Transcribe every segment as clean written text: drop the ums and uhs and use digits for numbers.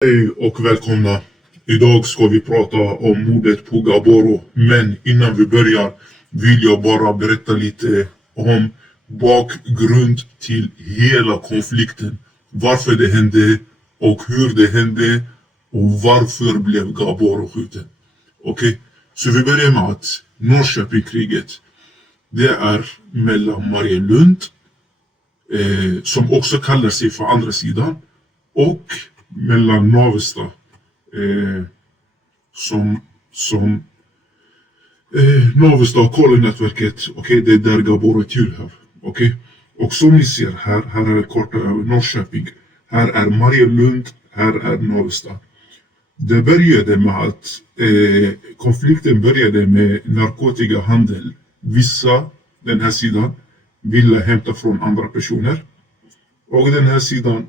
Hej och välkomna. Idag ska vi prata om mordet på Gaboro. Men innan vi börjar vill jag bara berätta lite om bakgrund till hela konflikten. Varför det hände och hur det hände och varför blev Gaboro skjuten. Okej? Så vi börjar med att Norrköpingkriget, det är mellan Marielund, som också kallar sig för andra sidan, och mellan Navestad, som Navestad och Kollonätverket. Okej, det är där Gaboro tillhör. Okej, och som ni ser här är det karta över Norrköping. Här är Marielund, här är Navestad. Det började med att konflikten började med narkotikahandel. Vissa, den här sidan, ville hämta från andra personer. Och den här sidan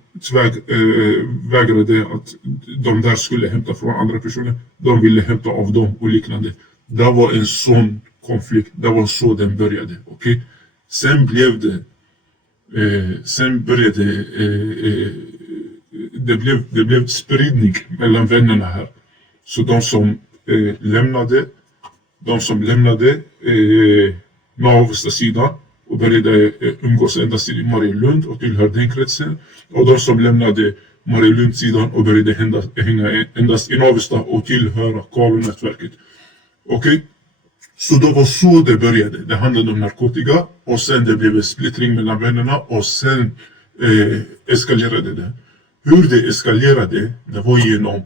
vägrade att de där skulle hämta från andra personer. De ville hämta av dem och liknande. Det var en sån konflikt. Det var så den började. Okay? Sen började det blev spridning mellan vännerna här. Så de som lämnade Navestad sidan och började umgås endast i Marielund och tillhör den kretsen. Och de som lämnade Marielunds sidan och började hänga endast i Navestad och tillhöra Kollonätverket. Okej? Så det var så det började. Det handlade om narkotika och sen det blev en splittring mellan vännerna och sen eskalerade det. Hur det eskalerade, det var genom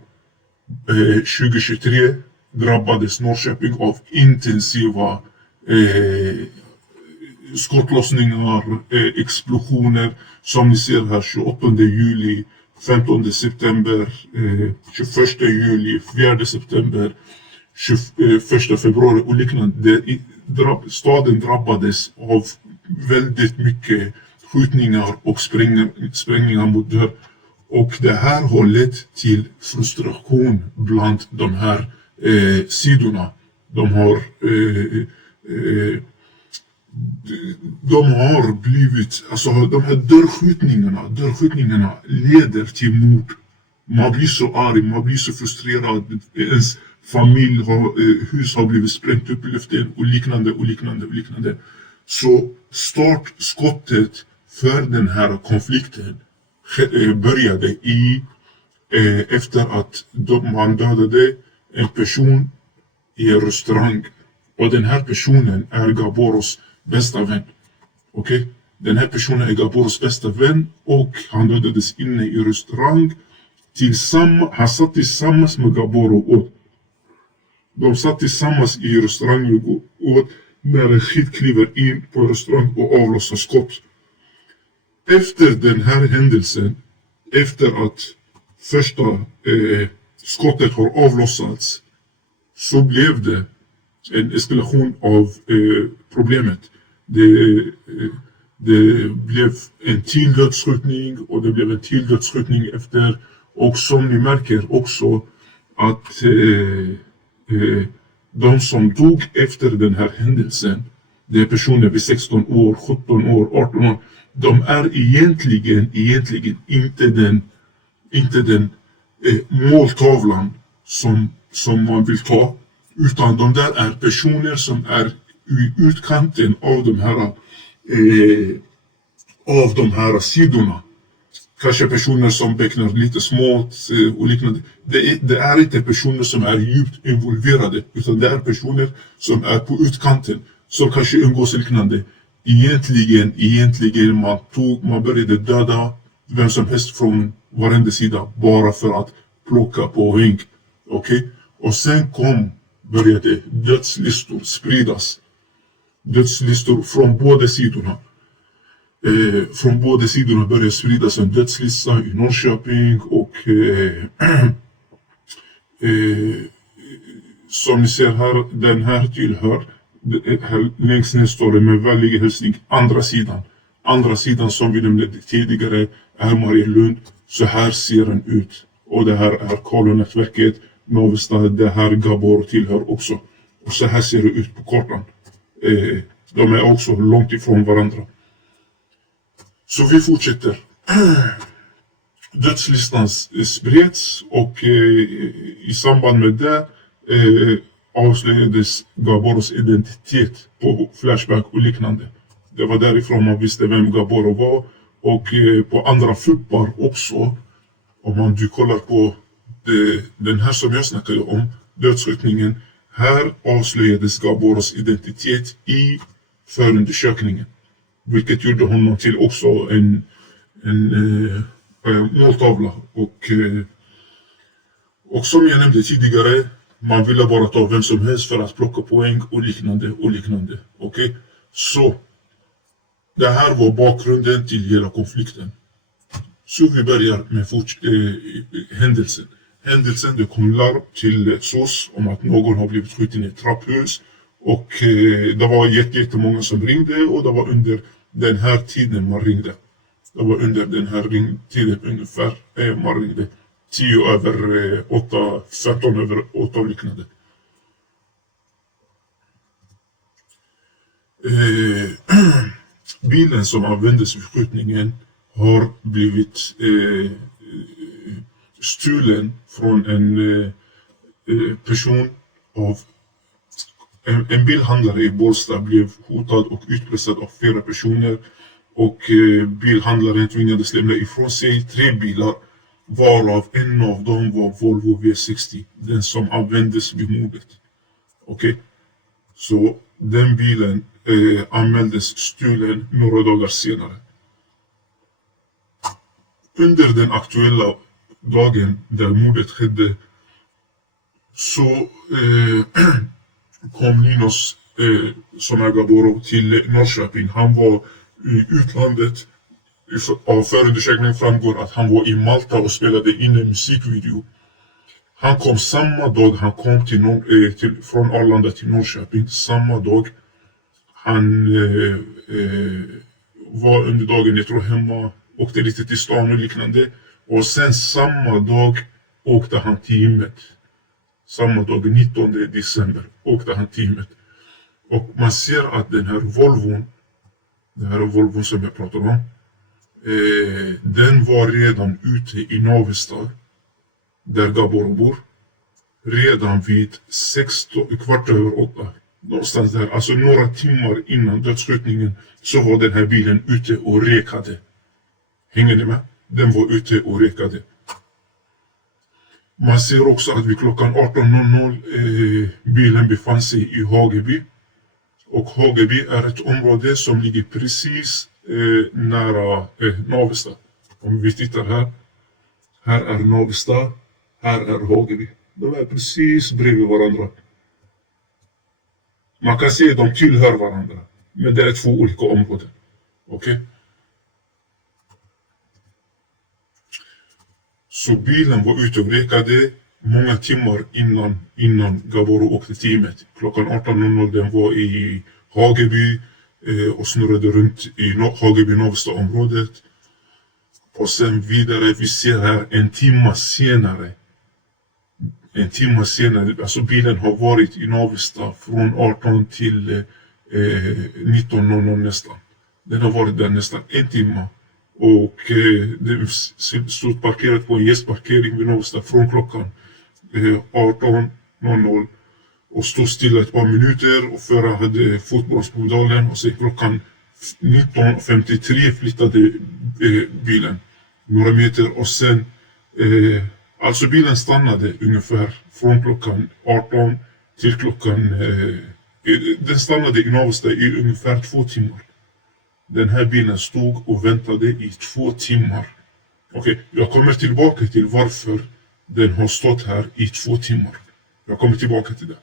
2023 drabbades Norrköping av intensiva skottlossningar, explosioner, som ni ser här 28 juli, 15 september, 21 juli, 4 september, 21 februari och liknande. Staden drabbades av väldigt mycket skjutningar och sprängningar mot dörr. Och det här har lett till frustration bland de här sidorna. De har blivit, alltså de här dörrskjutningarna leder till mord. Man blir så arg, man blir så frustrerad. Ens familj, hus har blivit sprängt upp i luften och liknande. Så startskottet för den här konflikten började efter att man dödade en person i en restaurang. Och den här personen är Gaboros bästa vän. Okej? Den här personen är Gaboros bästa vän och han dödades inne i restaurang. Han satt tillsammans med Gaboro åt. De satt tillsammans i restaurang och åt när en skit kliver in på restaurang och avlossar skott. Efter den här händelsen, efter att första skottet har avlossats, så blev det en eskalation av problemet. Det blev en till dödsskjutning och det blev en till dödsskjutning efter. Och som ni märker också att de som dog efter den här händelsen, det är personer vid 16 år, 17 år, 18 år. De är egentligen inte den måltavlan som man vill ta. Utan de där är personer som är i utkanten av de här sidorna. Kanske personer som becknar lite smått och liknande. Det är inte personer som är djupt involverade, utan det är personer som är på utkanten, som kanske umgås liknande. Egentligen man började döda vem som helst från varenda sida bara för att plocka poäng. Okej? Och sen började dödslistor spridas. Dödslistor från båda sidorna. Från båda sidorna började spridas en dödslista i Norrköping och som ni ser här, den här tillhör, här längst ner står det med vänlig hälsning, andra sidan som vi nämnde tidigare är Marielund. Så här ser den ut. Och det här är Kollonätverket, Navestad, det här Gaboro tillhör också. Och så här ser det ut på kartan. De är också långt ifrån varandra. Så vi fortsätter. dödslistan spreds och i samband med det avslöjades Gaboros identitet på Flashback och liknande. Det var därifrån man visste vem Gaboro var, och på andra fuppar också. Om du kollar på den här som jag snackade om, dödsskjutningen, här avslöjades Gaboros identitet i förundersökningen, vilket gjorde honom till också en måltavla. Och som jag nämnde tidigare, man ville bara ta vem som helst för att plocka poäng och liknande. Okej? Så det här var bakgrunden till hela konflikten. Så vi börjar med händelsen. Händelsen, det kom larm till SOS om att någon har blivit skjuten i ett trapphus. Och det var jättemånga som ringde, och det var under den här tiden man ringde. Det var under den här ringtiden ungefär man ringde 10 över 8, 15 över 8 och liknande. Bilen som användes vid skjutningen har blivit stulen från en person av en bilhandlare i Bålsta. Blev hotad och utpressad av flera personer, och bilhandlaren tvingades lämna ifrån sig 3 bilar, varav en av dem var Volvo V60, den som användes vid mordet. Okej? Så den bilen anmäldes stulen några dagar senare. Under den aktuella dagen där mordet skedde så kom Ninos som är Gaboro till Norrköping. Han var i utlandet. Av förundersökningen framgår att han var i Malta och spelade in en musikvideo. Han kom samma dag han kom från Arlanda till Norrköping. Samma dag. Han var under dagen, jag tror, hemma, åkte lite till stan och liknande. Och sen samma dag åkte han till gymmet. Samma dag, 19 december, åkte han till gymmet. Och man ser att den här Volvon som jag pratar om, den var redan ute i Navestad, där Gaboro bor, redan vid 8:15. Någonstans där, alltså några timmar innan dödsskjutningen, så var den här bilen ute och rekade. Hänger ni med? Den var ute och rekade. Man ser också att vid klockan 18:00 bilen befann sig i Hageby. Och Hageby är ett område som ligger precis nära Navestad. Om vi tittar här. Här är Navestad. Här är Hageby. De är precis bredvid varandra. Man kan se att de tillhör varandra. Men det är 2 olika områden. Okej? Så bilen var ute och rekade många timmar innan Gaboro åkte till gymmet. Klockan 18:00 den var i Hageby och snurrade runt i Hageby-Navestad-området. Och sen vidare, vi ser här en timme senare, alltså bilen har varit i Navestad från 18 till 19:00 nästan. Den har varit där nästan 1 timme. Och det stod parkerat på en gästparkering vid Navestad från klockan 18:00 och stod stilla ett par minuter, och föraren hade fotbollspedalen, och sen klockan 19:53 flyttade bilen några meter, och sen alltså bilen stannade ungefär från klockan 18 till klockan den stannade i Navestad i ungefär 2 timmar. Den här bilen stod och väntade i 2 timmar. Okej, jag kommer tillbaka till varför den har stått här i 2 timmar. Jag kommer tillbaka till det.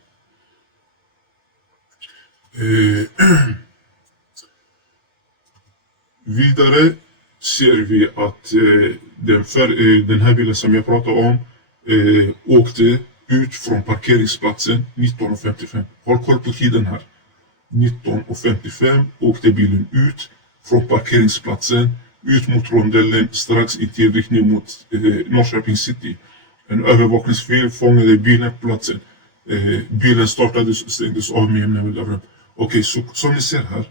Vidare ser vi att den här bilen som jag pratade om åkte ut från parkeringsplatsen 19:55. Håll koll på tiden här. 19:55 åkte bilen ut från parkeringsplatsen ut mot rondellen strax i riktning mot Norrköping city. En övervakningsfilm fångade bilen på platsen. Bilen startades och stängdes av med jämna mellanrum. Okej, så som ni ser här,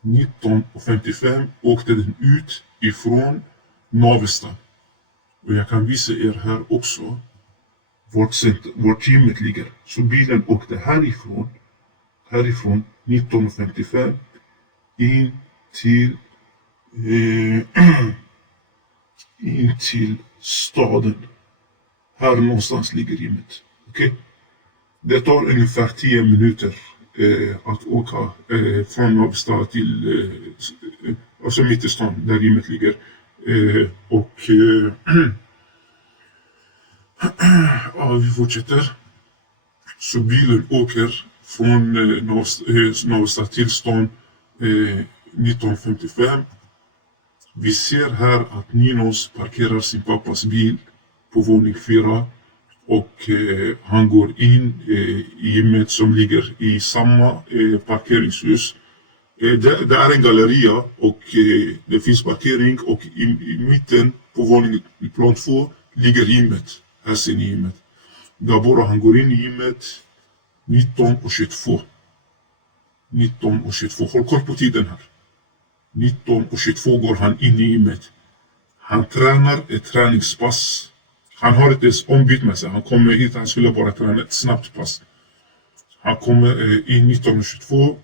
19:55 åkte den ut ifrån Navestad. Och jag kan visa er här också vart gymmet ligger. Så bilen åkte härifrån 1955 in till in till staden. Här någonstans ligger gymmet. Okej? Det tar ungefär 10 minuter att åka från Navstad till alltså mitt i stan där gymmet ligger. Ja, vi fortsätter. Så bilen åker från Navstad till stan 1955. Vi ser här att Ninos parkerar sin pappas bil på våning 4 och han går in i gymmet som ligger i samma parkeringshus. Det är en galleria och det finns parkering och i mitten på våning plan 2 ligger gymmet. Här ser ni gymmet. Gaboro han går in i gymmet 19:22. 19:22. Håll koll på tiden här. 19:22 går han in i gymmet. Han tränar ett träningspass. Han har inte ens ombytt med sig. Han kommer hit, han skulle bara träna ett snabbt pass. Han kommer in 19:22.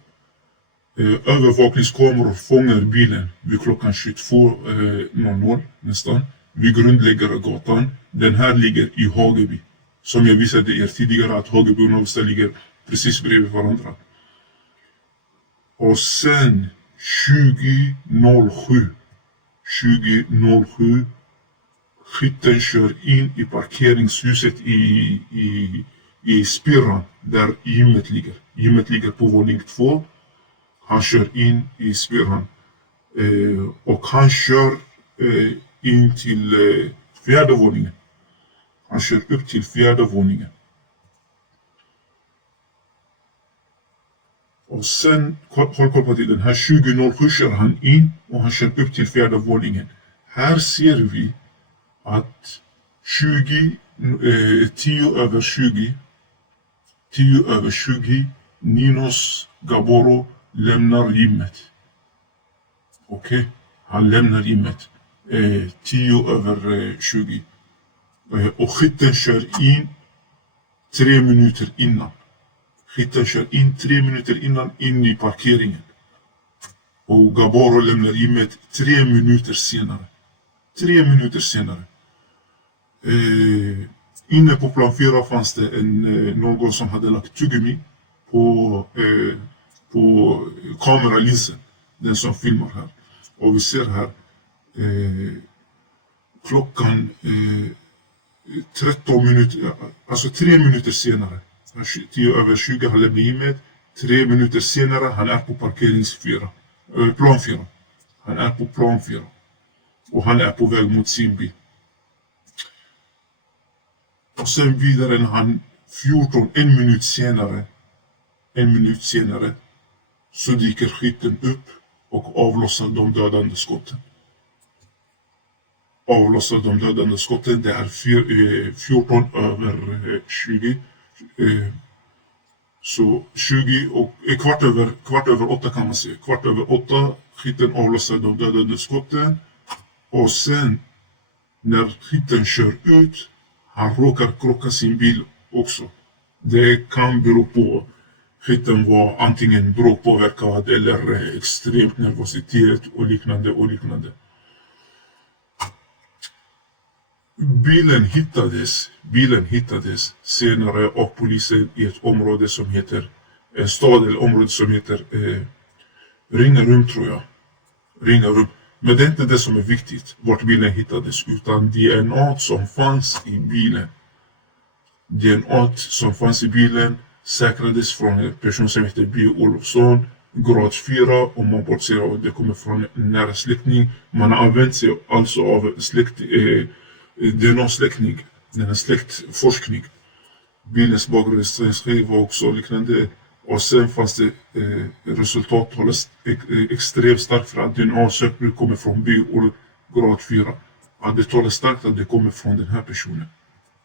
Övervakningskameror fångar bilen vid klockan 22:00 nästan. Vid Grundläggargatan. Den här ligger i Hageby. Som jag visade er tidigare att Hageby och Navstad ligger precis bredvid varandra. Och sen 20:07 skytten kör in i parkeringshuset i Spirran där gymmet ligger. Gymmet ligger på våning 2. Han kör in i Spirran och han kör in till 4:e våningen. Han kör upp till 4:e våningen. Och sen, håll koll på tiden, här 20:07 kör han in och han kör upp till 4:e våningen. Här ser vi att 10:20 Ninos Gaboro lämnar gymmet. Okej? Han lämnar gymmet 10:20. Och skytten kör in 3 minuter innan. Skytten kör in 3 minuter innan in i parkeringen. Och Gaboro lämnar gymmet 3 minuter senare. 3 minuter senare. Inne på plan 4 fanns det någon som hade lagt tuggummi på kameralinsen. Den som filmar här. Och vi ser här klockan 13 minuter, alltså 3 minuter senare. 10:20 han lämnar gymmet. 3 minuter senare han är på plan 4. Han är på plan 4. Och han är på väg mot sin bil. Och sen vidare när han 1 minut senare så dyker skytten upp och avlossar de dödande skotten. Det är 14:20. Så 20 och kvart över 8 kan man säga. 8:15 skytten avlossar de dödande skotten. Och sen när skytten kör ut, han råkar krocka sin bil också. Det kan bero på skytten var antingen drogpåverkad eller extremt nervositet och liknande. Bilen hittades senare av polisen i ett område som heter Ringarum tror jag. Ringarum. Men det är inte det som är viktigt, vart bilen hittades, utan DNA som fanns i bilen säkrades från en person som heter B. Olofsson, grad 4, om man bortser av att det kommer från en nära släkting. Man har använt sig alltså av DNA-släktning, den här släktforskning. Bilens bakregistreringsskiva också liknande. Och sen fanns det resultat hållas extremt starkt för att DNA-sökbruk kommer från B och grad 4. Att det talar starkt att det kommer från den här personen.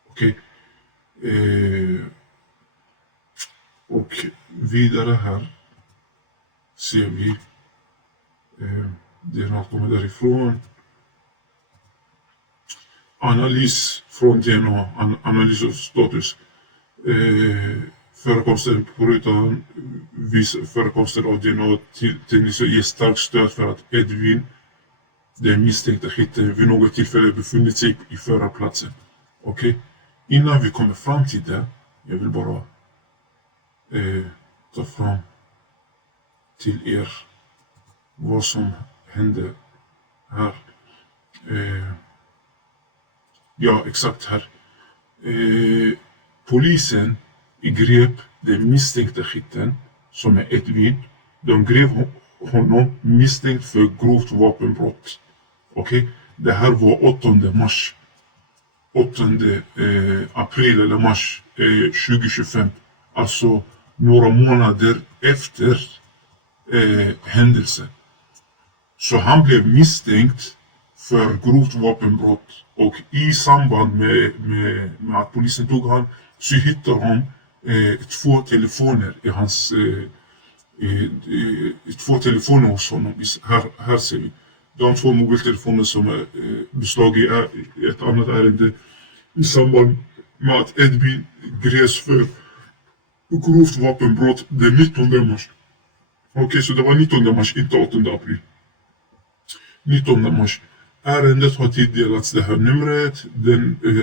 Okej. Och vidare här ser vi DNA kommer därifrån. analys från DNA, analys och status. Förekomsten på rutan, förekomsten av DNA till ger starkt stöd för att Edvin, den misstänkta skytten, vid något tillfälle befunnit sig i förarplatsen. Okej? Innan vi kommer fram till det, jag vill bara ta fram till er vad som hände här. Ja, exakt här. Polisen grep den misstänkta skytten, som är Edvin. De grep honom misstänkt för grovt vapenbrott. Okej? Det här var 8 mars. 8 april eller mars 2025. Alltså några månader efter händelsen. Så han blev misstänkt för grovt vapenbrott, och i samband med att polisen tog han, så hittade de 2 telefoner i hans 2 telefoner hos honom. Här ser vi de 2 mobiltelefoner som är beslagna i ett annat ärende i samband med att Edvin greps för grovt vapenbrott den 19 mars. Okej, så det var 19 mars, inte 8 april. 19 mars. Ärendet har tilldelats det här numret,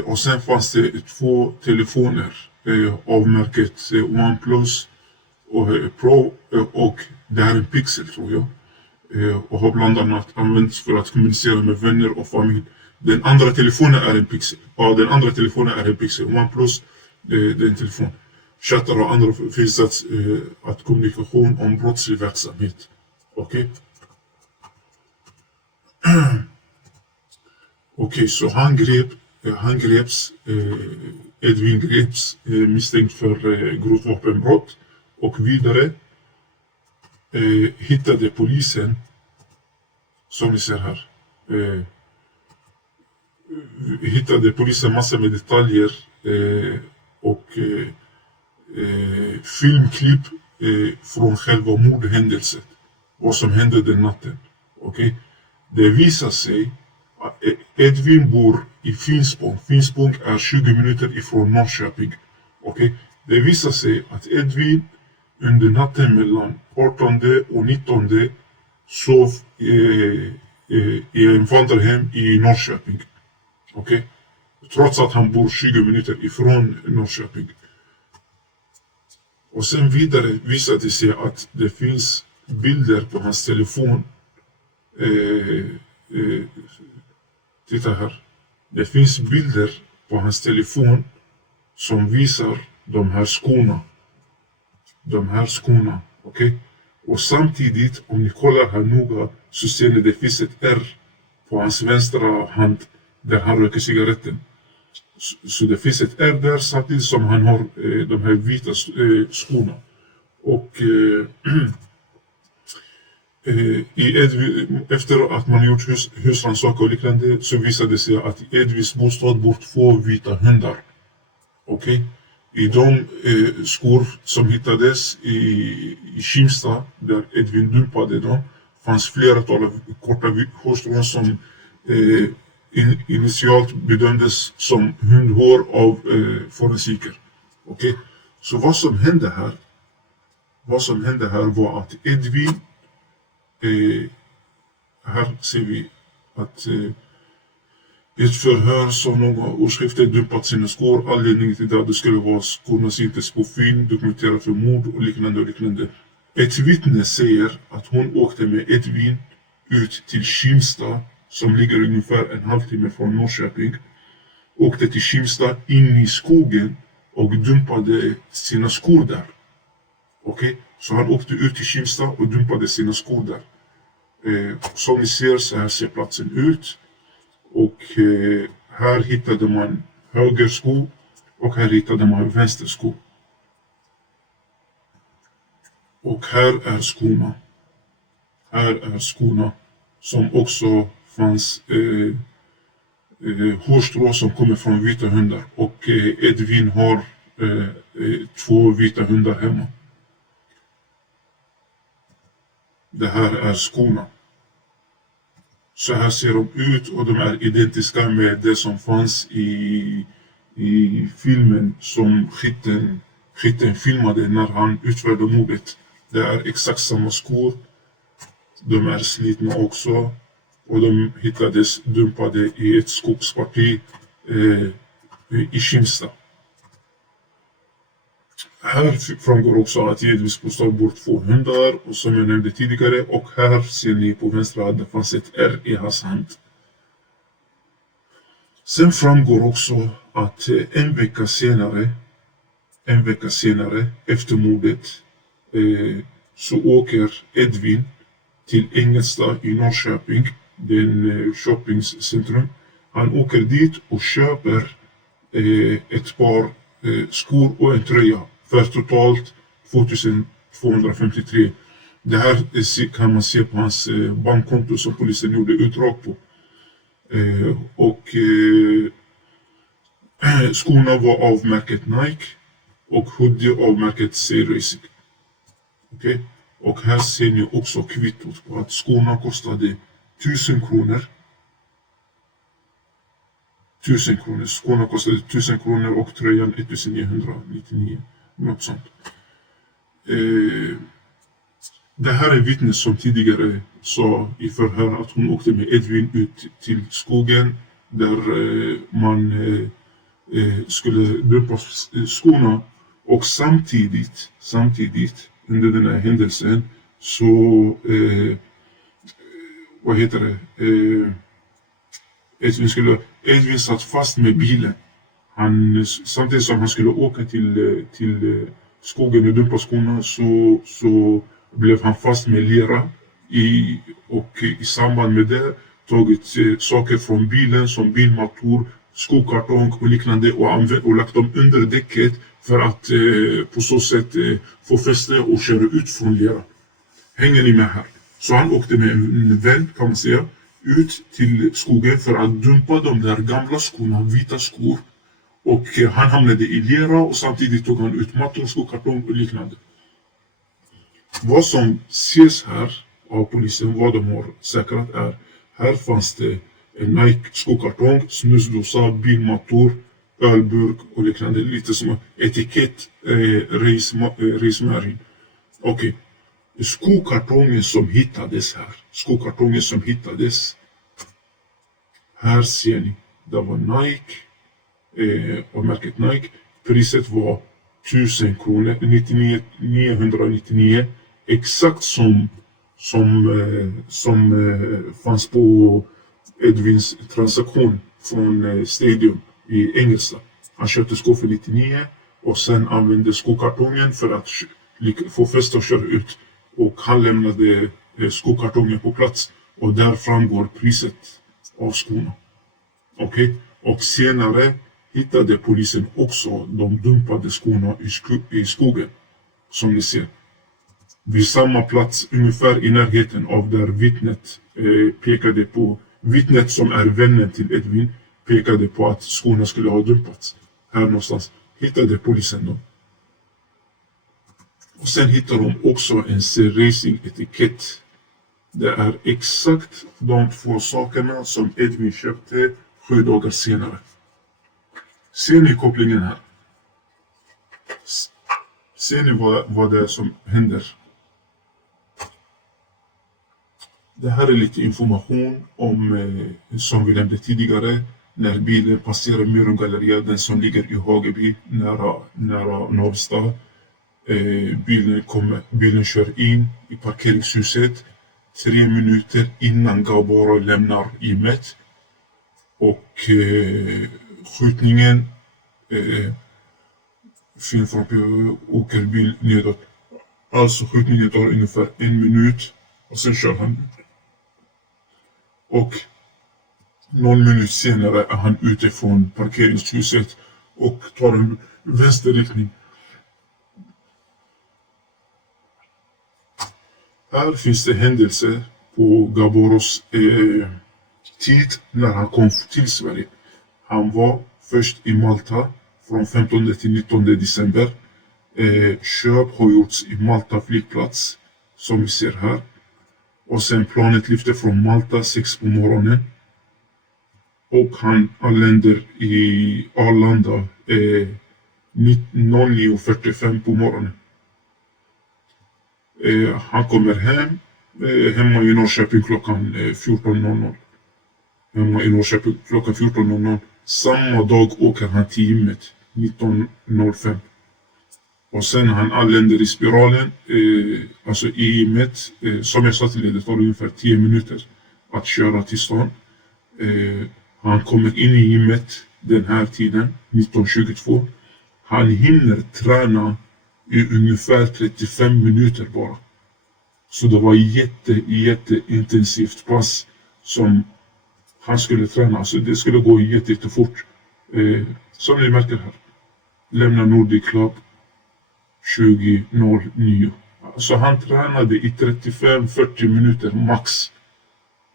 och sen fanns det 2 telefoner av märket OnePlus och Pro, och det här är en Pixel tror jag, och har bland annat använts för att kommunicera med vänner och familj. Den andra telefonen är en Pixel. Ja, den andra telefonen är en Pixel. OnePlus, det är en telefon. Chattar och andra finns att kommunikation om brottslig verksamhet. Okej? Okej, så Edvin greps misstänkt för grovt vapenbrott, och vidare hittade polisen, som ni ser här, hittade polisen massor med detaljer och filmklipp från själva mordhändelsen, vad som hände den natten. Okej? Det visar sig att Edvin bor i Finspång. Finspång är 20 minuter ifrån Norrköping. Okej? Det visar sig att Edvin under natten mellan 18 och 19 sov i en vandrarhem i Norrköping. Okej? Trots att han bor 20 minuter ifrån Norrköping. Och sen vidare visade det sig att det finns bilder på hans telefon. Titta här. Det finns bilder på hans telefon som visar de här skorna. Okej? Och samtidigt, om ni kollar här noga, så ser ni det finns ett R på hans vänstra hand där han röker cigaretten. Så det finns ett R där samtidigt som han har de här vita skorna. Och efter att man gjort husrannsakan och liknande, så visade det sig att i Edvins bostad bor 2 vita hundar. Okej? I de skor som hittades i Kimstad, där Edvin dumpade dem, fanns flera korta hårstrån som initialt bedömdes som hundhår av forensiker. Okej? Så vad som hände här var att Edvin, här ser vi att i ett förhör som någon årsskiftet dumpat sina skor. Anledningen till det skulle vara skorna syntes på film, dokumenterat för mord och liknande. Ett vittne säger att hon åkte med Edvin ut till Kimstad, som ligger ungefär en halvtimme från Norrköping. Åkte till Kimstad in i skogen och dumpade sina skor där. Okej? Så han åkte ut till Kimstad och dumpade sina skor där. Som ni ser, så här ser platsen ut. Och här hittade man höger sko och här hittade man vänster sko. Och här är skorna som också fanns hårstrå som kommer från vita hundar. Och Edvin har 2 vita hundar hemma. Det här är skorna Så här ser de ut och de är identiska med det som fanns i filmen som skytten filmade när han utförde mordet. Det är exakt samma skor. De är slitna också. Och de hittades dumpade i ett skogsparti i Kimsta. Här framgår också att i Edvins bostad bor 2 hundar och som jag nämnde tidigare, och här ser ni på vänstra att det fanns ett R i hans hand. Sen framgår också att en vecka senare efter mordet så åker Edvin till Engelstad i Norrköping, det är en shoppingcentrum. Han åker dit och köper ett par skor och en tröja för totalt 2253. Det här kan man se på hans bankkonto som polisen gjorde utdrag på. Skorna var av märket Nike och hoodie av märket C-Racing. Okay? Och här ser ni också kvittot på att skorna kostade 1000 kronor. 1000 kronor. Skorna kostade 1000 kronor och tröjan 1999. Något sånt. Det här är vittnet som tidigare sa i förhör att hon åkte med Edvin ut till skogen där man skulle dumpa skorna, och samtidigt under den här händelsen så Edvin satt fast med bilen. Samtidigt som han skulle åka till skogen och dumpa skorna så blev han fast med lera och i samband med det tagit saker från bilen som bilmotor, skokartong och liknande och lagt dem under däcket för att på så sätt få fäste och köra ut från lera. Hänger ni med här? Så han åkte med en vän, kan man säga, ut till skogen för att dumpa de där gamla skorna, vita skor. Och han hamnade i lera och samtidigt tog han ut mattor, skokartong och liknande. Vad som ses här av polisen, vad de har säkrat är, här fanns det en Nike skokartong, snusdosa, bilmattor, ölburk och liknande, lite som etikett, rismärgen. Okej. Skokartongen som hittades här ser ni, det var Nike och märket Nike. Priset var 1000 kronor, 999, exakt som fanns på Edvins transaktion från Stadium i Engelstad. Han köpte skor för 99 och sen använde skokartongen för att få fäste och köra ut. Och han lämnade skokartongen på plats och där framgår priset av skorna. Okej? Och senare hittade polisen också de dumpade skorna i skogen, som ni ser. Vid samma plats, ungefär i närheten av där vittnet pekade på. Vittnet som är vännen till Edvin pekade på att skorna skulle ha dumpats. Här någonstans hittade polisen dem. Och sen hittar de också en C-Racing-etikett. Det är exakt de 2 sakerna som Edvin köpte 7 dagar senare. Ser ni kopplingen här? Ser ni vad det är som händer? Det här är lite information om, som vi nämnde tidigare, när bilen passerar Myrongalleriet, den som ligger i Hageby nära Navstad. Bilen kör in i parkeringshuset 3 minuter innan Gaboro lämnar gymmet. Och skjutningen finns framför åker bil nedåt. Alltså skjutningen tar ungefär 1 minut och sen kör han. Och någon minut senare är han ute från parkeringshuset och tar en vänsterriktning. Här finns det händelser på Gaboros tid när han kom till Sverige. Han var först i Malta från 15 till 19 december. Köp har gjorts i Malta flygplats, som vi ser här. Och sen planet lyfter från Malta 6 på morgonen. Och han anländer i Arlanda 09:45 på morgonen. Han kommer hemma i Norrköping klockan 14:00. Hemma i Norrköping klockan 14:00. Samma dag åker han till gymmet 19:05. Och sen han anländer i Spiralen, alltså i gymmet. Som jag sa till dig, det tar ungefär 10 minuter att köra till stan. Han kommer in i gymmet den här tiden, 19:22. Han hinner träna i ungefär 35 minuter bara. Så det var jätteintensivt pass som han skulle träna. Alltså det skulle gå jättefort. Som ni märker här. Lämna Nordic Club 20:09. Så han tränade i 35-40 minuter max.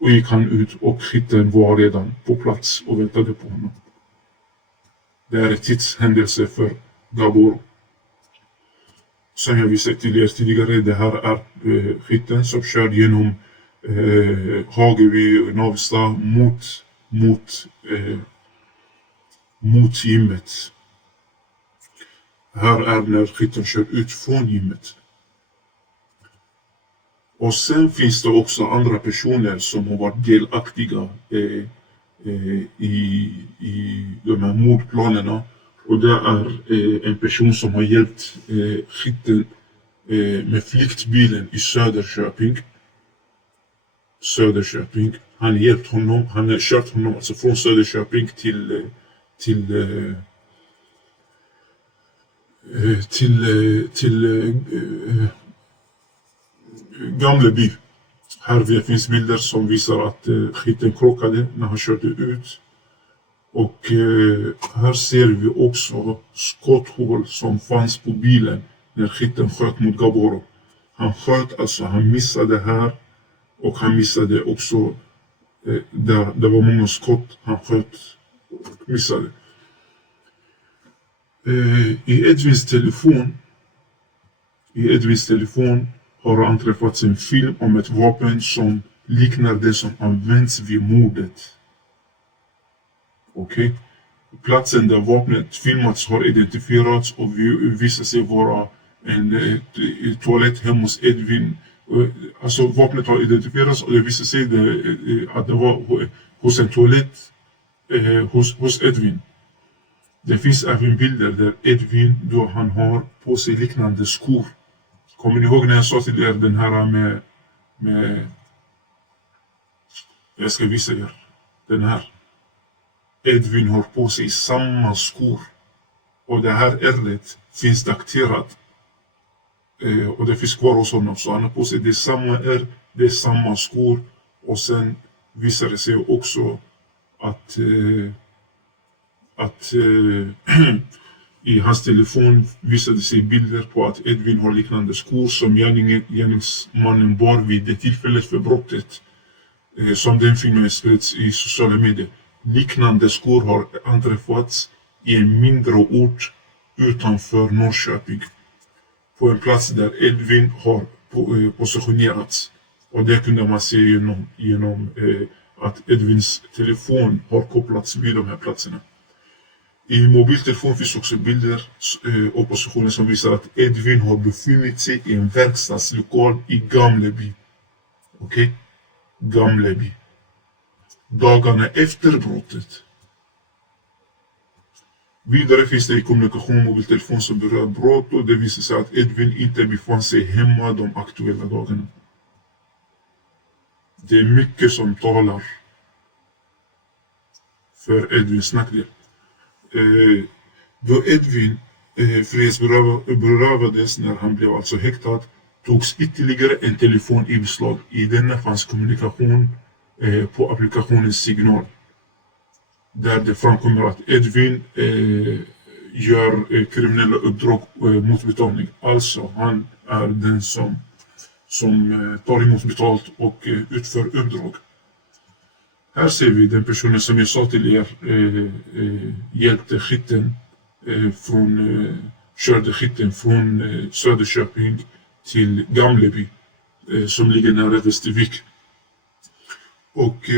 Och gick han ut och Hitten var redan på plats och väntade på honom. Det är en tidshändelse för Gaboro. Som jag visade till er tidigare, det här är Hitten som kör genom Hageby och Navestad mot gymmet. Här är när Hitten kör ut från gymmet. Och sen finns det också andra personer som har varit delaktiga i de här mordplanerna. Och det är en person som har hjälpt Hitten med flyktbilen i Söderköping. Han har hjälpt honom, han har kört honom alltså från Söderköping till Gamleby. Här finns bilder som visar att Hitten krockade när han körde ut. Och här ser vi också skotthål som fanns på bilen när Hitten sköt mot Gaboro. Han sköt alltså, han missade här och han missade också där det var många skott han sköt och missade. I Edvins telefon har anträffats en film om ett vapen som liknar det som används vid mordet. Okej. Platsen där vapnet filmats har identifierats och visar sig vara en toalett hemma hos Edvin. Alltså vapnet har identifierats och det visar sig att det var hos en toalett hos Edvin. Det finns även bilder där Edvin då han har på sig liknande skor. Kommer ni ihåg när jag sa till er den här med jag ska visa er den här. Edvin har på sig samma skor. Och det här ärret finns daterat. Och det finns kvar hos honom. Så han har på sig det samma ärr, det är samma skor. Och sen visar det sig också att i hans telefon visade sig bilder på att Edvin har liknande skor som gärningsmannen bar vid det tillfället för brottet. Som den filmen spreds i sociala medier. Liknande skor har anträffats i en mindre ort utanför Norrköping. På en plats där Edvin har positionerats. Och det kunde man se genom att Edvins telefon har kopplats vid de här platserna. I mobiltelefon finns också bilder och positioner som visar att Edvin har befunnit sig i en verkstadslokal i Gamleby. Okej? Gamleby. Dagarna efter brottet. Vidare finns det i kommunikation mobiltelefon som berör brott och det visar sig att Edvin inte befann sig hemma de aktuella dagarna. Det är mycket som talar för Edvins nackdel. Då Edvin frihetsberövades när han blev alltså häktad togs ytterligare en telefon i beslag. I denna fanns kommunikation på applikationens signal. Där det framkommer att Edvin gör kriminella uppdrag mot betalning. Alltså han är den som tar emot betalt och utför uppdrag. Här ser vi den personen som jag sa till er hjälpte Hitten körde Hitten från Söderköping till Gamleby som ligger nära Västervik. Och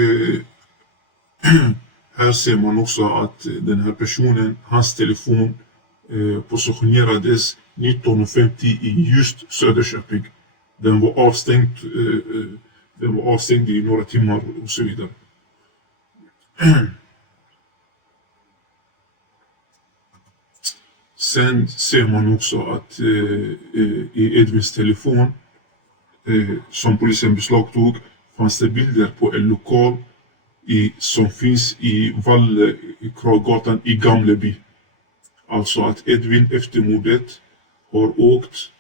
här ser man också att den här personen, hans telefon positionerades 19:50 i just Söderköping. Den var avstängd i några timmar och så vidare. Sen ser man också att i Edvins telefon som polisen beslagtog fanns det bilder på en lokal som finns i Vallkragatan i Gamleby. Alltså att Edvin efter mordet har åkt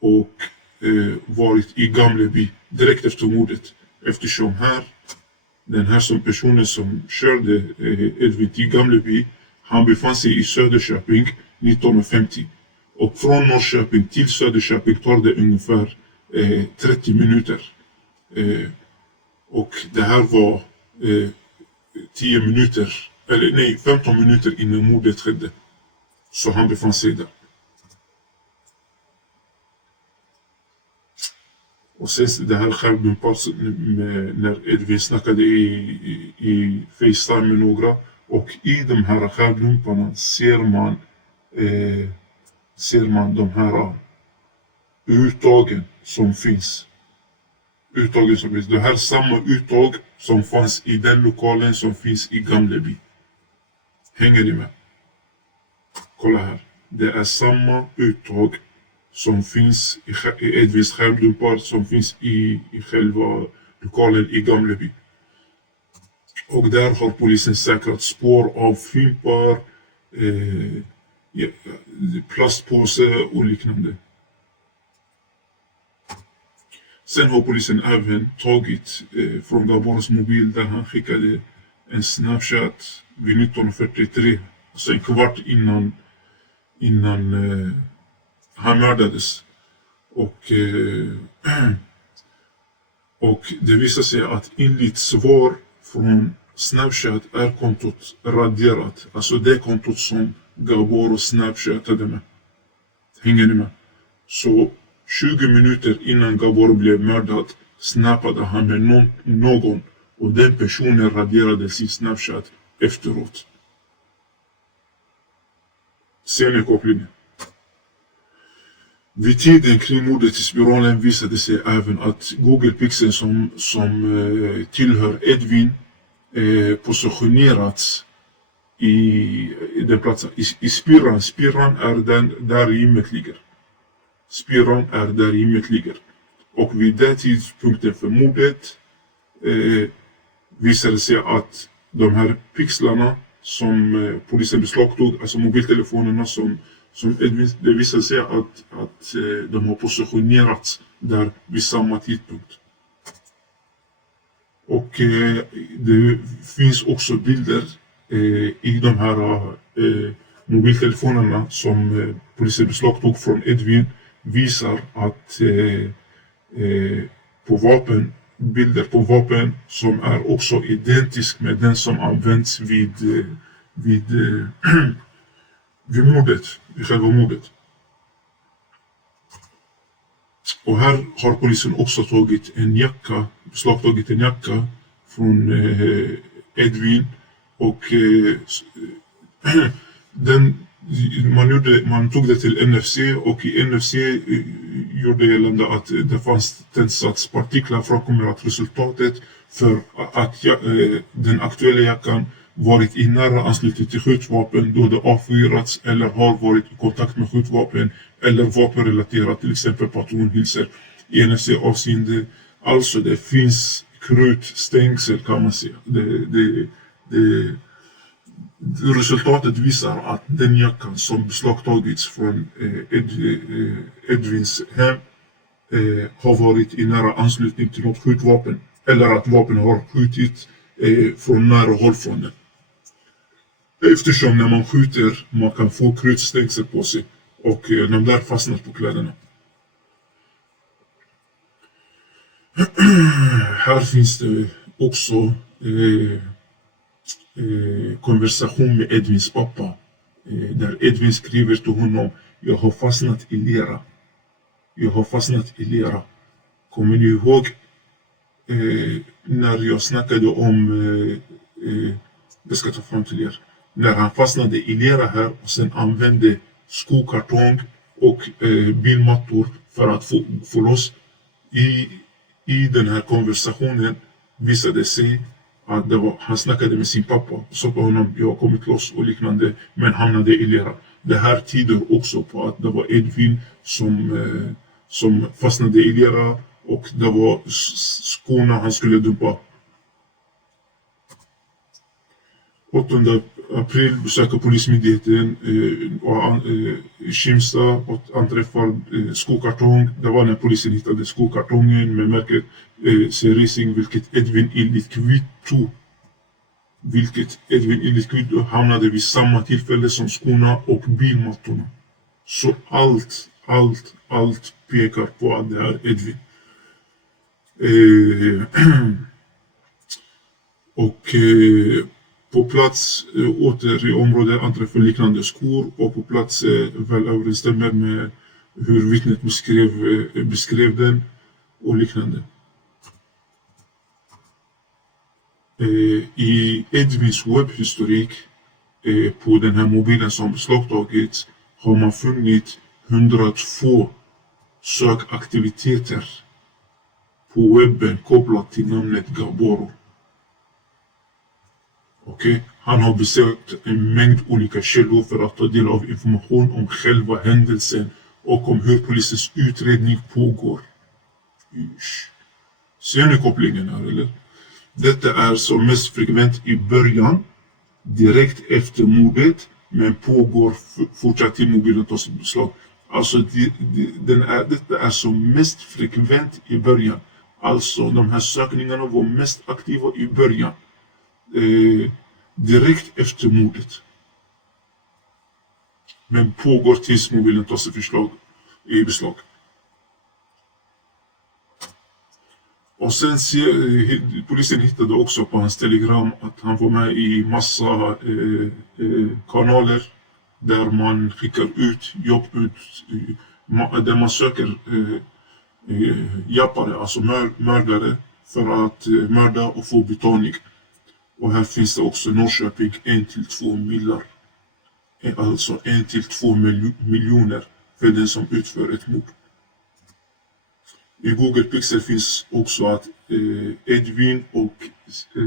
och varit i Gamleby direkt efter mordet. Eftersom den här som personen som körde Edvin till Gamleby, han befann sig i Söderköping 19:50. Och från Norrköping till Söderköping tar det ungefär 30 minuter. Och det här var 15 minuter innan mordet skedde. Så han befann sig där. Och sen det här skärmdumpat när Edvin snackade i FaceTime med några. Och i de här skärmdumparna ser man de här uttagen som finns. Det här är samma uttag som fanns i den lokalen som finns i Gamleby. Hänger ni med? Kolla här. Det är samma uttag som finns i Edvins skärmdumpar som finns i själva lokalen i Gamleby. Och där har polisen säkrat spår av fimpar, plastpåse och liknande. Sen har polisen även tagit från Gaboros mobil där han skickade en Snapchat vid 19:43, alltså en kvart innan han mördades. Och det visar sig att enligt svar från Snapchat är kontot raderat. Alltså det kontot som Gaboro Snapchatade med. Hänger ni med? Så 20 minuter innan Gaboro blev mördad snappade han med någon och den personen raderade sin Snapchat efteråt. Ser ni kopplingen? Vid tiden kring mordet i spiralen visade sig även att Google Pixel som tillhör Edvin positionerats i den platsen. I spirran. Spirran är där gymmet ligger. Spirran är där gymmet ligger. Och vid den tidpunkten för mordet visade sig att de här pixlarna som polisen beslagtog, alltså mobiltelefonerna som det visade sig att de har positionerats där vid samma tidpunkt. Och det finns också bilder i de här mobiltelefonerna som polisen beslagtog från Edvin visar att bilder på vapen som är också identisk med den som används vid mordet, vid själva mordet. Och här har polisen också beslagtagit en jacka från Edvin och man tog det till NFC och i NFC gjorde gällande att det fanns tändsatspartiklar framkommer att resultatet för att den aktuella jackan varit i nära anslutning till skjutvapen då det avfyrats eller har varit i kontakt med skjutvapen eller vapenrelaterat, till exempel patronhylsor i NFC avseende. Alltså det finns krutstängsel kan man säga. Resultatet visar att den jackan som beslagtagits från Edvins hem har varit i nära anslutning till något skjutvapen eller att vapen har skjutit från nära håll från den. Eftersom när man skjuter man kan få krutstängsel på sig och de där fastnar på kläderna. Här finns det också konversation med Edvins pappa där Edvin skriver till honom: jag har fastnat i lera. Kommer ni ihåg när jag snackade om, det ska ta fram till er, när han fastnade i lera här och sen använde skokartong och bilmattor för att få loss. I den här konversationen visade sig att han snackade med sin pappa och sa på honom, jag har kommit loss och liknande, men hamnade i lera. Det här tyder också på att det var Edvin som fastnade i lera och det var skorna han skulle dumpa. 8 april besöker polismyndigheten Kimsta och anträffar skokartong. Det var när polisen hittade skokartongen med märket C-Racing, vilket Edvin enligt kvitto hamnade vid samma tillfälle som skorna och bilmattorna. Så allt pekar på att det är Edvin. På plats åter i området anträffar liknande skor och på plats väl överensstämmer med hur vittnet beskrev den och liknande. I Edvins webbhistorik på den här mobilen som beslagtagits har man funnit 102 sökaktiviteter på webben kopplat till namnet Gaboro. Han har besökt en mängd olika källor för att ta del av information om själva händelsen och om hur polisens utredning pågår. Ser ni kopplingen här eller? Detta är som mest frekvent i början, direkt efter mordet, men pågår fortsatt till mobilen tas i beslag. Alltså detta är som mest frekvent i början. Alltså de här sökningarna var mest aktiva i början. Direkt efter mordet. Men pågår tills mobilen tas i beslag. Och sen polisen hittade också på hans telegram att han var med i massa kanaler där man skickar ut jobb där man söker jappare, alltså mördare, för att mörda och få betalning. Och här finns det också Norrköping 1-2 millar. Alltså 1-2 miljoner för den som utför ett mord. I Google Pixel finns också att Edvin och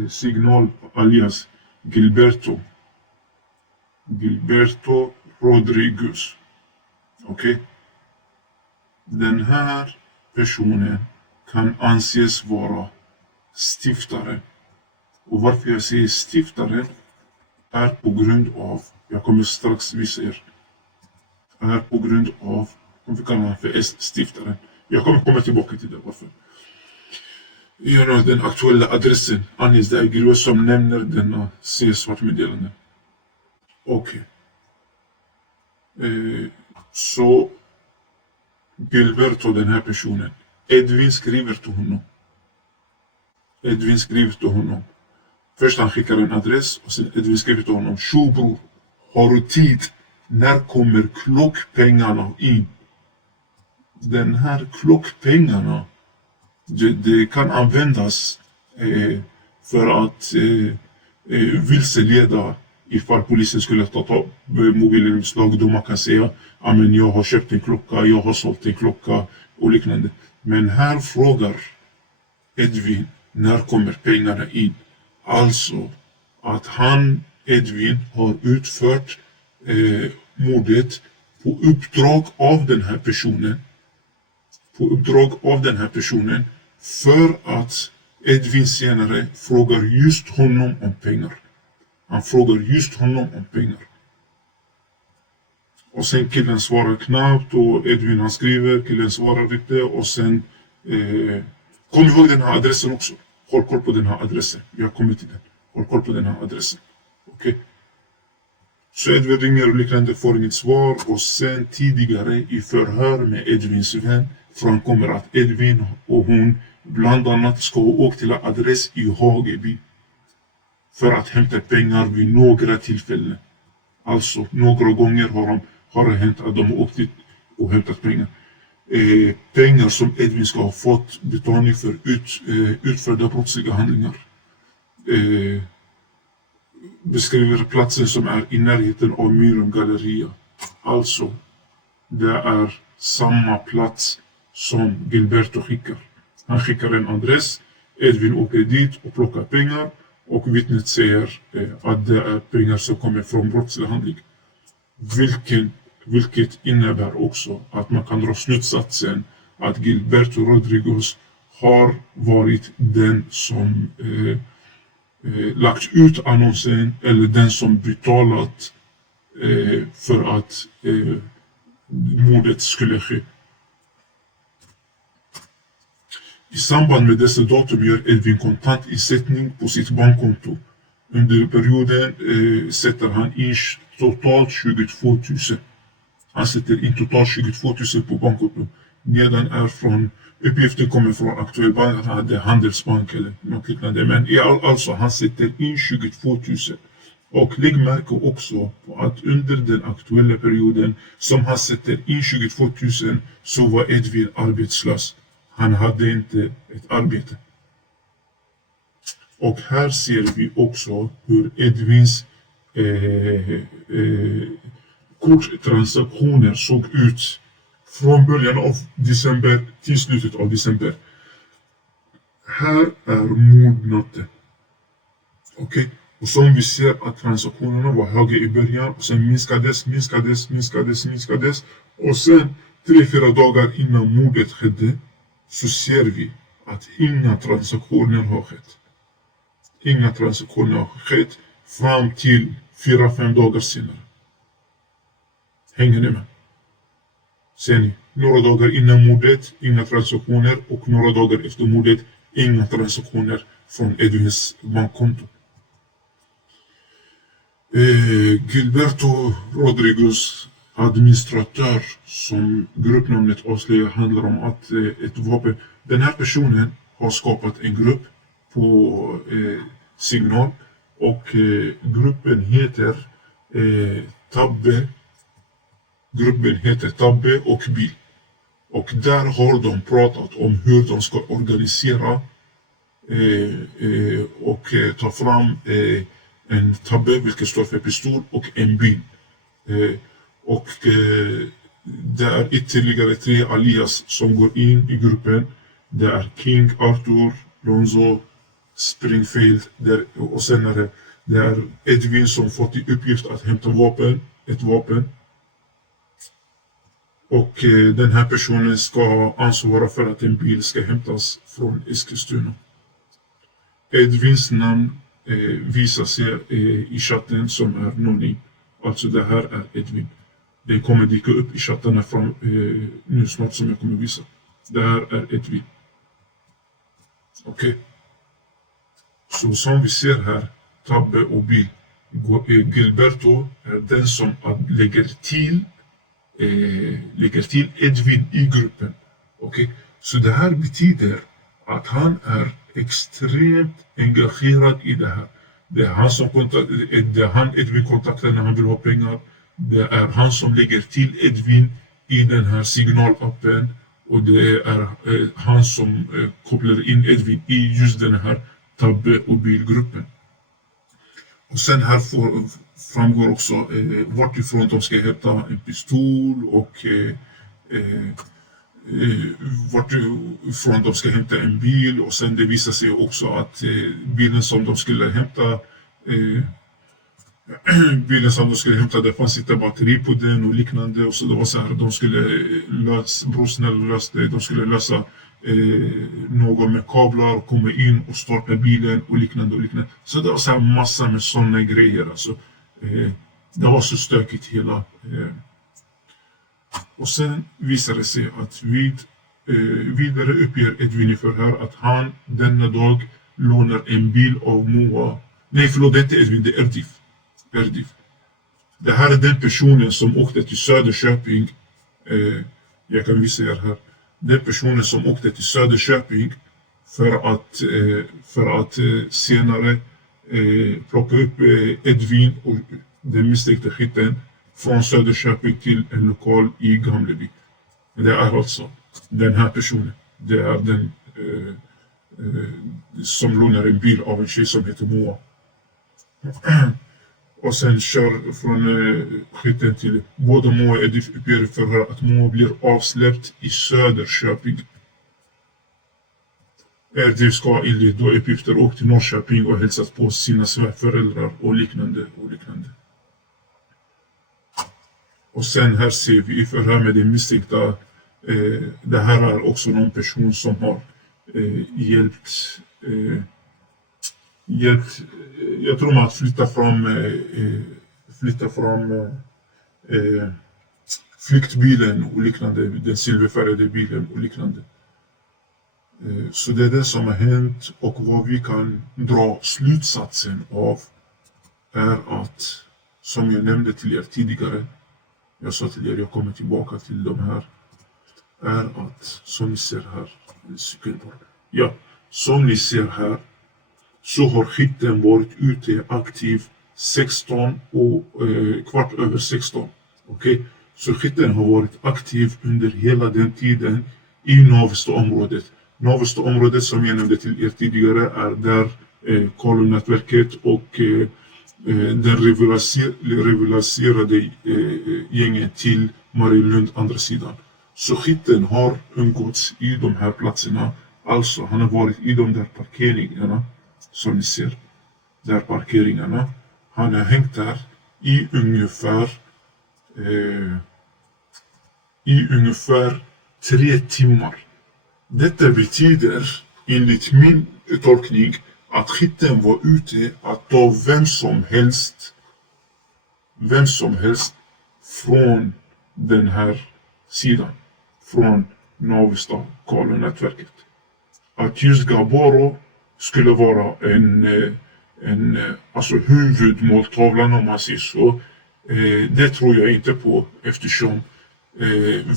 signal alias Gilberto Rodriguez. Den här personen kan anses vara stiftaren. Och varför jag säger stiftaren är på grund av, jag kommer strax visa er, är på grund av, om vi kallar honom för stiftaren. Jag kommer komma tillbaka till det varför. Den aktuella adressen anges där Gru som nämner denna C-svart meddelande. Så Gilberto, den här personen, Edvin skriver till honom. Först han skickar en adress och sen Edvin skriver till honom: "Tjo bror, har du tid? När kommer klockpengarna in?" Den här klockpengarna, det kan användas för att vilseleda ifall polisen skulle ta mobilen i beslag, då man kan säga att jag har köpt en klocka, jag har sålt en klocka och liknande. Men här frågar Edvin: när kommer pengarna in? Alltså att Edvin har utfört mordet på uppdrag av den här personen. För att Edvin senare frågar just honom om pengar. Han frågar just honom om pengar. Och sen killen svarar knappt och Edvin han skriver, killen svarar inte och sen kom ihåg den här adressen också. Håll koll på den här adressen. Jag kommer till den. Håll koll på den här adressen. Så Edvin ringer och liknande, får inget svar och sen tidigare i förhör med Edvins vän framkommer att Edvin och hon bland annat ska åka till en adress i Hageby för att hämta pengar vid några tillfällen. Alltså några gånger har det hänt att de har åkt dit och hämtat pengar. pengar som Edvin ska ha fått betalning för utförda brottsliga handlingar. Beskriver platsen som är i närheten av Myrum galleria. Alltså, det är samma plats som Gilberto skickar. Han skickar en adress, Edvin åker dit och plockar pengar och vittnet säger att det är pengar som kommer från brottslig handling. Vilket innebär också att man kan dra slutsatsen att Gilberto Rodriguez har varit den som lagt ut annonsen eller den som betalat för att mordet skulle ske. I samband med dessa datum gör Edvin kontantinsättning på sitt bankkonto. Under perioden sätter han in totalt 22 000. Han sätter in totalt 22 000 på bankkonto. Nedan är från, uppgiften kommer från Aktuell Bank, han hade Handelsbank eller något liknande. Men alltså han sätter in 22 000. Och lägg märke också på att under den aktuella perioden som han sätter in 22 000 så var Edvin arbetslös. Han hade inte ett arbete. Och här ser vi också hur Edvins korttransaktioner såg ut från början av december till slutet av december. Här är mordnatten. Okej? Och som vi ser att transaktionerna var höga i början och sen minskades. Och sen 3-4 dagar innan mordet skedde så ser vi att inga transaktioner har skett. Inga transaktioner har skett fram till 4-5 dagar senare. Hänger ni med? Ser ni? Några dagar innan mordet, inga transaktioner och några dagar efter mordet, inga transaktioner från Edvins bankkonto. Gilberto Rodriguez, administratör, som gruppnamnet avslöjar, handlar om att ett vapen. Den här personen har skapat en grupp på Signal och gruppen heter Tabbe och Bil. Och där har de pratat om hur de ska organisera och ta fram en Tabbe, vilket står för pistol, och en bil. Och det är ytterligare 3 alias som går in i gruppen. Det är King, Arthur, Lonzo, Springfield och sen är det är Edvin som fått i uppgift att hämta ett vapen. Och den här personen ska ansvara för att en bil ska hämtas från Eskilstuna. Edvins namn visar sig i chatten som är anonym. Alltså det här är Edvin. Det kommer dyka upp i chattarna från nu snart som jag kommer visa. Det här är Edvin. Okej. Så som vi ser här, Tabbe och Bil. Gilberto är den som lägger till Edvin i gruppen. Okej. Så det här betyder att han är extremt engagerad i det här. Det är han som Edvin kontaktar när han vill ha pengar. Det är han som lägger till Edvin i den här signalappen. Och det är han som kopplar in Edvin i just den här Tabbe och Bilgruppen. Och sen här framgår också vartifrån de ska hämta en pistol och vartifrån de ska hämta en bil. Och sen det visar sig också att bilen som de skulle hämta det fanns inte batteri på den och liknande. Och så det var så här, de skulle lösa någon med kablar och komma in och starta bilen och liknande. Så det var så här massa med sådana grejer. Alltså, det var så stökigt hela. Och sen visade det sig att vidare uppger Edvin i förhör att han denna dag lånar en bil av Moa. Nej, förlåt, det är inte Edvin, det är Erdif. Det här är den personen som åkte till Söderköping. Jag kan visa er här. Den personen som åkte till Söderköping för att senare plocka upp Edvin och den misstänkte skytten från Söderköping till en lokal i Gamleby. Det är alltså den här personen. Det är den som lånar en bil av en tjej som heter Moa. Och sen kör från skytten till båda Moa ber förhör att Moa blir avsläppt i Söderköping. RD ska enligt då uppgifter åkt till Norrköping och hälsat på sina svärföräldrar och liknande. Och sen här ser vi i förhör med den misstänkta, det här är också någon person som har hjälpt, jag tror man att flytta fram flyktbilen och liknande, den silverfärgade bilen och liknande. Så det är det som har hänt, och vad vi kan dra slutsatsen av är att, som jag nämnde till er tidigare, jag sa till er, jag kommer tillbaka till de här, är att, som ni ser här, som ni ser här, så har skytten varit ute aktiv 16 och kvart över 16. Okej? Så skytten har varit aktiv under hela den tiden i Navestaområdet. Navestaområdet, som jag nämnde till er tidigare, är där Kalunätverket och den rivaliserade gängen till Marielund andra sidan. Så skytten har umgåtts i de här platserna. Alltså han har varit i de där parkeringarna, som ni ser. Där parkeringarna. Han har hängt där i ungefär 3 timmar. Detta betyder, enligt min tolkning, att skytten var ute att ta vem som helst från den här sidan, från Navestad Kalunätverket. Att just Gaboro skulle vara alltså huvudmåltavlan, om man säger så, det tror jag inte på, eftersom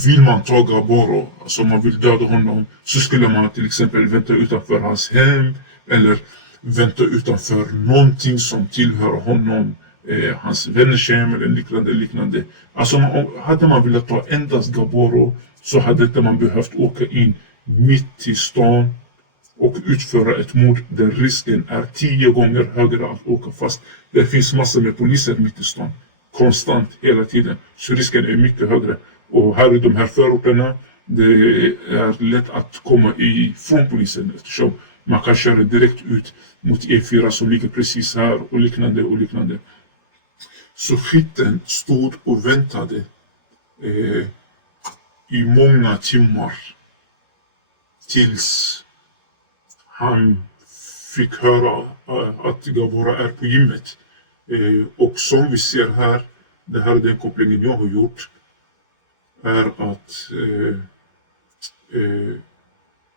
vill man ta Gaboro, alltså man vill döda honom, så skulle man till exempel vänta utanför hans hem eller vänta utanför någonting som tillhör honom, hans vänners hem eller liknande. Alltså hade man velat ta endast Gaboro, så hade inte man behövt åka in mitt i stan och utföra ett mord där risken är 10 gånger högre att åka fast. Det finns massor med poliser mitt i stan, konstant, hela tiden, så risken är mycket högre. Och här i de här förorterna, det är lätt att komma ifrån polisen, eftersom man kan köra direkt ut mot E4 som ligger precis här och liknande. Så skytten stod och väntade i många timmar tills han fick höra att Gaboro är på gymmet. Och som vi ser här, det här är den kopplingen jag har gjort, är att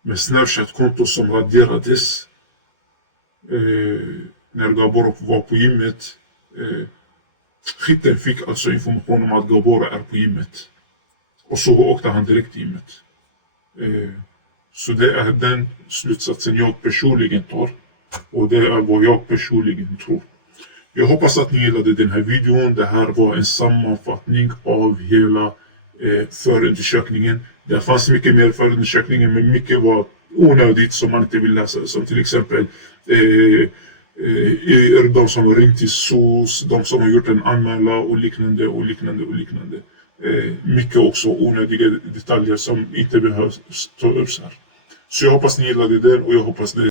med Snapchat-konto som raderades när Gaboro var på gymmet, skytten fick alltså information om att Gaboro är på gymmet, och så åkte han direkt till gymmet. Så det är den slutsatsen jag personligen tar, och det är vad jag personligen tror. Jag hoppas att ni gillade den här videon. Det här var en sammanfattning av hela förundersökningen. Det fanns mycket mer förundersökningen, men mycket var onödigt som man inte vill läsa. Som till exempel de som har ringt till SOS, de som har gjort en anmälan och liknande. Mycket också onödiga detaljer som inte behövs ta upp här. Så jag hoppas ni gillade den, och jag hoppas det